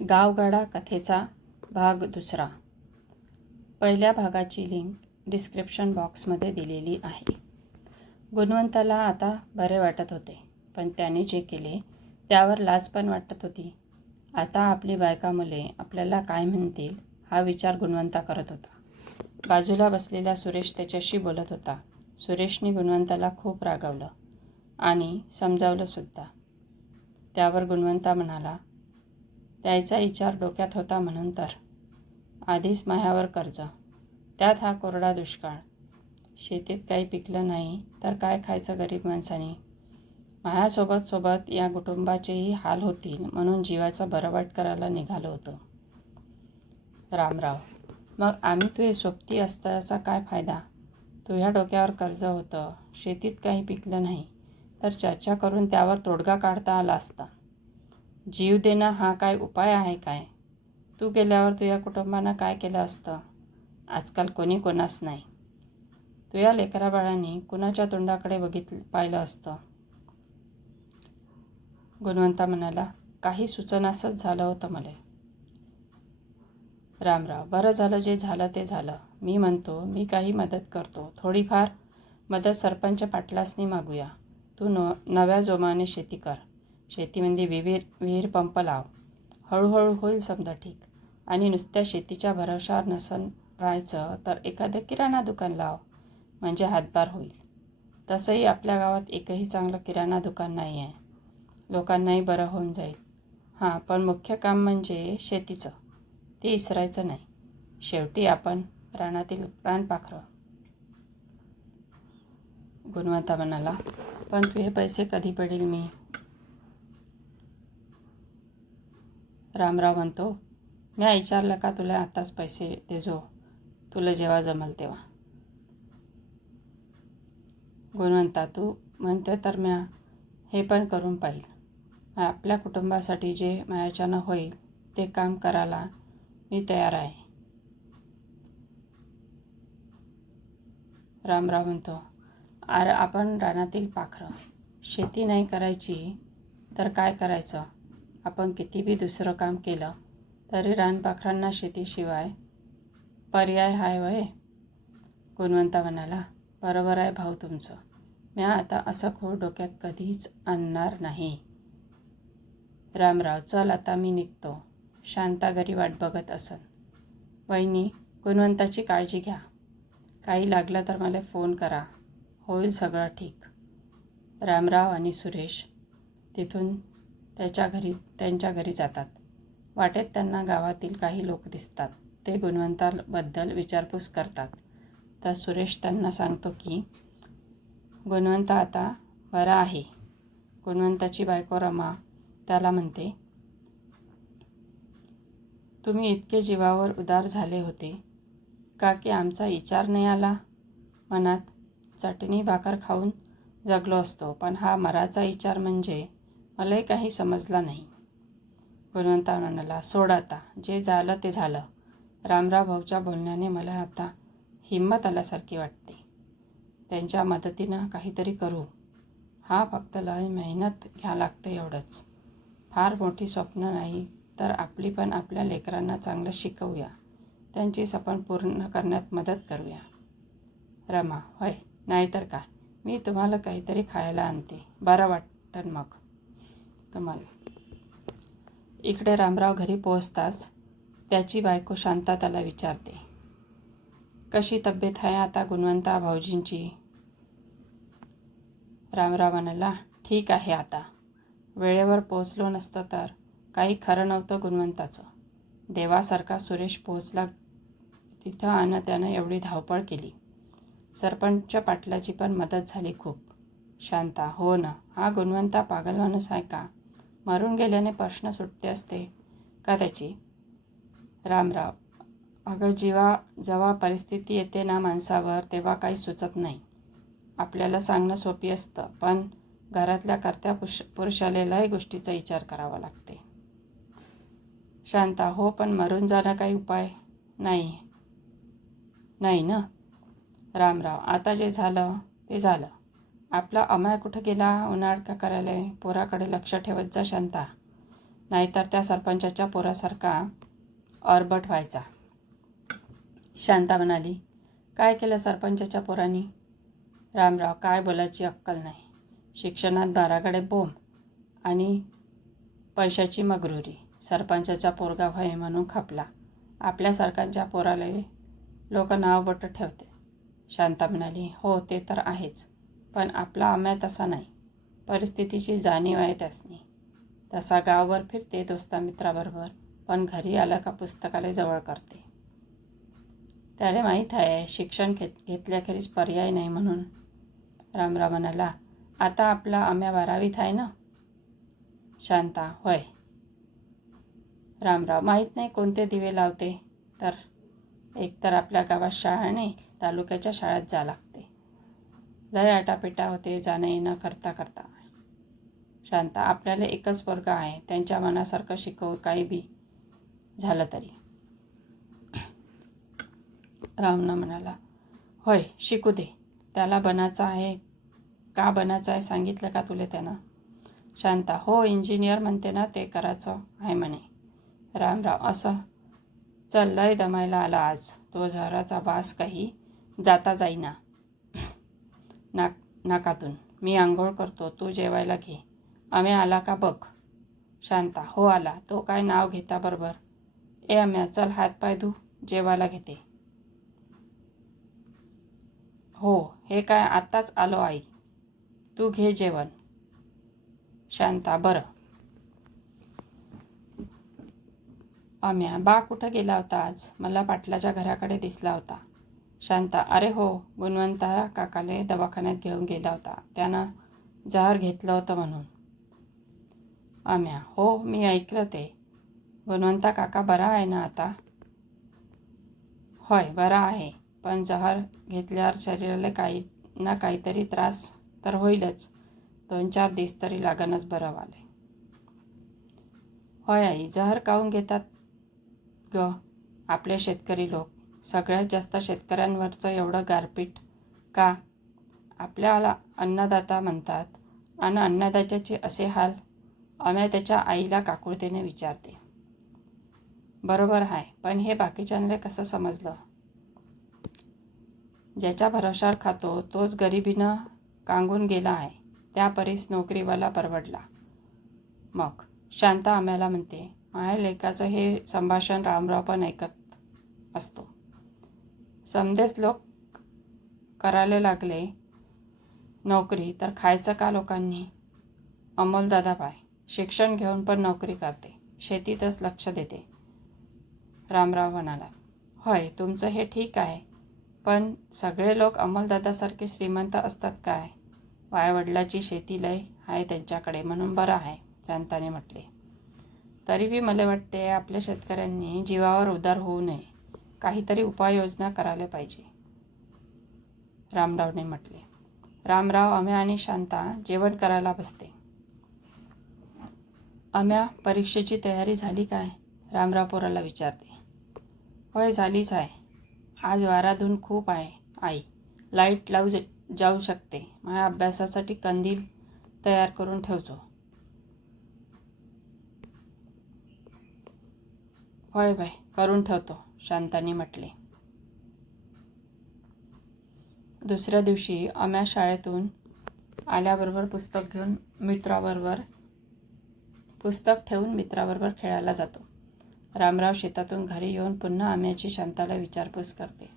गावगाडा कथेचा भाग दुसरा. पहिल्या भागाची लिंक डिस्क्रिप्शन बॉक्समध्ये दिलेली आहे. गुणवंताला आता बरे वाटत होते पण त्याने जे केले त्यावर लाज पण वाटत होती. आता आपली बायका मुले आपल्याला काय म्हणतील हा विचार गुणवंता करत होता. बाजूला बसलेला सुरेश त्याच्याशी बोलत होता. सुरेशने गुणवंताला खूप रागवलं आणि समजावलंसुद्धा त्यावर गुणवंता म्हणाला द्यायचा विचार डोक्यात होता म्हणून तर. आधीच माह्यावर कर्ज. त्यात हा कोरडा दुष्काळ. शेतीत काही पिकलं नाही तर काय खायचं गरीब माणसाने? माह्यासोबत सोबत या कुटुंबाचेही हाल होतील म्हणून जीवाचा बरवाट करायला निघालो होतो. रामराव मग आम्ही तुझे सोबती असताचा काय फायदा? तुझ्या डोक्यावर कर्ज होतं शेतीत काही पिकलं नाही तर चर्चा करून त्यावर तोडगा काढता आला असता. जीव देणं हा काय उपाय आहे काय? तू गेल्यावर तुझ्या कुटुंबानं काय केलं असतं? आजकाल कोणी कोणास नाही. तुझ्या लेकरा बाळांनी कुणाच्या तोंडाकडे बघितलं पाहिलं असतं? गुणवंता म्हणाला काही सुचनासच झालं होतं मला. रामराव बरं झालं जे झालं ते झालं. मी म्हणतो मी काही मदत करतो. थोडीफार मदत सरपंच पाटलासनी मागूया. तू न नव्या जोमाने शेती कर. शेतीमध्ये विहीर विहीर पंप लाव. हळूहळू होईल समजा ठीक. आणि नुसत्या शेतीच्या भरवशावर नसन राहायचं तर एखादं किराणा दुकान लाव. म्हणजे हातभार होईल. तसंही आपल्या गावात एकही चांगलं किराणा दुकान नाही आहे लोकांनाही बरं होऊन जाईल. हां पण मुख्य काम म्हणजे शेतीचं. ते इसरायचं नाही. शेवटी आपण प्राणातील प्राणपाखरं गुणवंता म्हणाला पण तुझे पैसे कधी पडेल मी? रामराव म्हणतो मी विचारलं का तुला आत्ताच पैसे देजो तुला जेव्हा जमल तेव्हा. गुणवंता तू म्हणते तर म्या हे पण करून पाहिल. आपल्या कुटुंबासाठी जे मायाच्यानं होईल ते काम करायला मी तयार आहे. रामराव म्हणतो अरे आपण रानातील पाखरं शेती नाही करायची तर काय करायचं? आपण कितीबी दुसरं काम केलं तरी रानपाखरांना शेतीशिवाय पर्याय हाय वय गुणवंता म्हणाला बरोबर आहे भाऊ तुमचं. म्या आता असं खोड डोक्यात कधीच आणणार नाही. रामराव चल आता मी निघतो. शांता घरी वाट बघत असन. वहिनी गुणवंताची काळजी घ्या. काही लागलं तर मला फोन करा. होईल सगळं ठीक. रामराव आणि सुरेश तिथून त्याच्या घरी त्यांच्या घरी जातात. वाटेत त्यांना गावातील काही लोक दिसतात. ते गुणवंताबद्दल विचारपूस करतात. तर सुरेश त्यांना सांगतो की गुणवंत आता बरा आहे. गुणवंताची बायको रमा त्याला म्हणते तुम्ही इतके जीवावर उदार झाले होते. का की आमचा विचार नाही आला? मनात चटणी भाकर खाऊन जगलो असतो. पण हा मराचा विचार म्हणजे मलाही काही समजला नाही. गुणवंता म्हणाला सोड आता. जे झालं ते झालं. रामराव भाऊच्या बोलण्याने मला आता हिंमत आल्यासारखी वाटते. त्यांच्या मदतीनं काहीतरी करू. हा फक्त लय मेहनत घ्या लागते एवढंच. फार मोठी स्वप्न नाही तर आपली पण आपल्या लेकरांना चांगलं शिकवूया. त्यांची सपन पूर्ण करण्यात मदत करूया. रमा होय नाहीतर काय? मी तुम्हाला काहीतरी खायला आणते. बरं वाटतं मग. तुम्हाला इकडे रामराव घरी पोहोचताच त्याची बायको शांता त्याला विचारते. कशी तब्येत आहे आता गुणवंता भाऊजींची? रामराव म्हणाला ठीक आहे आता. वेळेवर पोचलो नसतं तर काही खरं नव्हतं गुणवंताचं. देवासारखा सुरेश पोहोचला तिथं आणि त्यानं एवढी धावपळ केली. सरपंच पाटलाची पण मदत झाली खूप. शांता हो ना. हा गुणवंता पागल माणूस आहे का? मरून गेल्याने प्रश्न सुटते असते. का त्याची? रामराव अगं जेव्हा जेव्हा परिस्थिती येते ना माणसावर तेव्हा काही सुचत नाही. आपल्याला सांगणं सोपी असतं पण घरातल्या कर्त्या पुरुष पुरुषालेलाही गोष्टीचा विचार करावा लागते. शांता हो पण मरून जाणं काही उपाय नाही. नाही ना? रामराव आता जे झालं ते झालं. आपला अमाय कुठं गेला? उन्हाळ का करायला पोराकडे लक्ष ठेवत जा शांता. नाहीतर त्या सरपंचाच्या पोरासारखा ऑरबट व्हायचा. शांता म्हणाली काय केलं सरपंचाच्या पोरांनी? रामराव काय बोलायची अक्कल नाही. शिक्षणात बाराकडे बोंब आणि पैशाची मगरुरी. सरपंचाचा पोरगा व्हाय म्हणून खपला. आपल्या सरकारच्या पोराला लोक नाव बट ठेवते. शांता म्हणाली हो ते तर आहेच. पण आपला आम्या तसा नाही. परिस्थितीची जाणीव आहे त्यासनी. तसा गावभर फिरते दोस्ता मित्राबरोबर पण घरी आला का पुस्तकालय जवळ करते. त्याला माहीत आहे शिक्षण घेत घेतल्याखेरीज पर्याय नाही म्हणून. रामराव म्हणाला आता आपला आम्या बारावीत आहे ना? शांता होय. रामराव माहीत नाही कोणते दिवे लावते? तर एकतर आपल्या गावात शाळा नाही तालुक्याच्या शाळेत जा लागते. लय आटापिटा होते जाणं येणं करता करता. शांता आपल्याला एकच वर्ग आहे. त्यांच्या मनासारखं शिकवू काही बी झालं तरी. रामना म्हणाला होय शिकू दे. त्याला बनायचं आहे. का बनायचं आहे सांगितलं का तुले त्यानं? शांता हो इंजिनियर म्हणते ना ते करायचं आहे म्हणे. रामराव असं चल लय दमायला आला आज. तो झराचा वास काही जाता जाईना. नाक नाकातून. मी आंघोळ करतो. तू जेवायला घे. आम्ही आला का बघ. शांता. हो आला. तो काय नाव घेता बरोबर? ए अम्या चल हातपाय धू. जेवायला घेते. हो हे काय आत्ताच आलो आई. तू घे जेवण. शांता बरं. अम्या बा कुठं गेला होता आज? मला पाटलाच्या घराकडे दिसला होता. शांता अरे हो गुणवंता काकाले दवाखान्यात घेऊन गेला होता. त्यानं जहर घेतलं होतं म्हणून. आम्या हो मी ऐकलं ते. गुणवंता काका बरा आहे ना आता? होय बरा आहे. पण जहर घेतल्यावर शरीराला काही ना काहीतरी त्रास तर होईलच. दोन चार दिवस तरी लागणच बरं वाले. होय आई जहर काऊन घेतात ग? आपले शेतकरी लोक. सगळ्यात जास्त शेतकऱ्यांवरचं एवढं गारपीट का? आपल्याला अन्नदाता म्हणतात. आणि अन्नदात्याचे असे हाल आम्ही त्याच्या आईला काकुळतेने विचारते. बरोबर आहे पण हे बाकीच्यांना कसं समजलं? ज्याच्या भरोशावर खातो तोच गरिबीनं कांगून गेला आहे. त्या परीस नोकरीवाला परवडला. मग शांता आम्हाला म्हणते माझ्या लेकाचं हे संभाषण रामराव पण ऐकत असतो. समदेच लोक करायला लागले. नोकरी तर खायचं का लोकांनी? अमोलदादा पाय. शिक्षण घेऊन पण नोकरी करते. शेतीतच लक्ष देते. रामराव म्हणाला होय तुमचं हे ठीक आहे. पण सगळे लोक अमोलदादासारखे श्रीमंत असतात काय? वायवडिलाची शेती लय आहे त्यांच्याकडे म्हणून बरं आहे जनताने म्हटले. तरी बी मला वाटते आपल्या शेतकऱ्यांनी जीवावर उदार होऊ नये. काहीतरी उपाययोजना करायला पाहिजे. रामरावने म्हटले. रामराव अम्या आणि शांता जेवण करायला बसते अम्या परीक्षेची तयारी झाली काय? रामराव पोराला विचारते. होय झालीच आहे. आज वाराधून खूप आहे आई. लाइट लावू जाऊ शकते. माझ्या अभ्यासासाठी कंदील तयार करून ठेवतो. होय बाय करून ठेवतो. शांताने म्हटले. दुसऱ्या दिवशी अम्या शाळेतून आल्याबरोबर पुस्तक घेऊन मित्राबरोबर पुस्तक ठेवून मित्राबरोबर खेळायला जातो. रामराव शेतातून घरी येऊन पुन्हा आम्याची शांताला विचारपूस करते.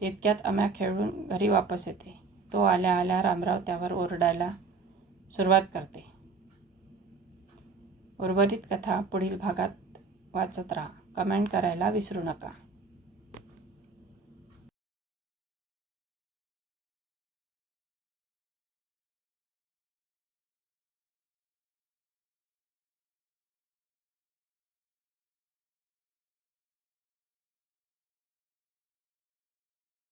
तितक्यात अम्या खेळून घरी वापस येते. तो आल्या आल्या रामराव त्यावर ओरडायला सुरुवात करते. उर्वरित कथा पुढील भागात वाचत राहा. कमेंट करायला विसरू नका.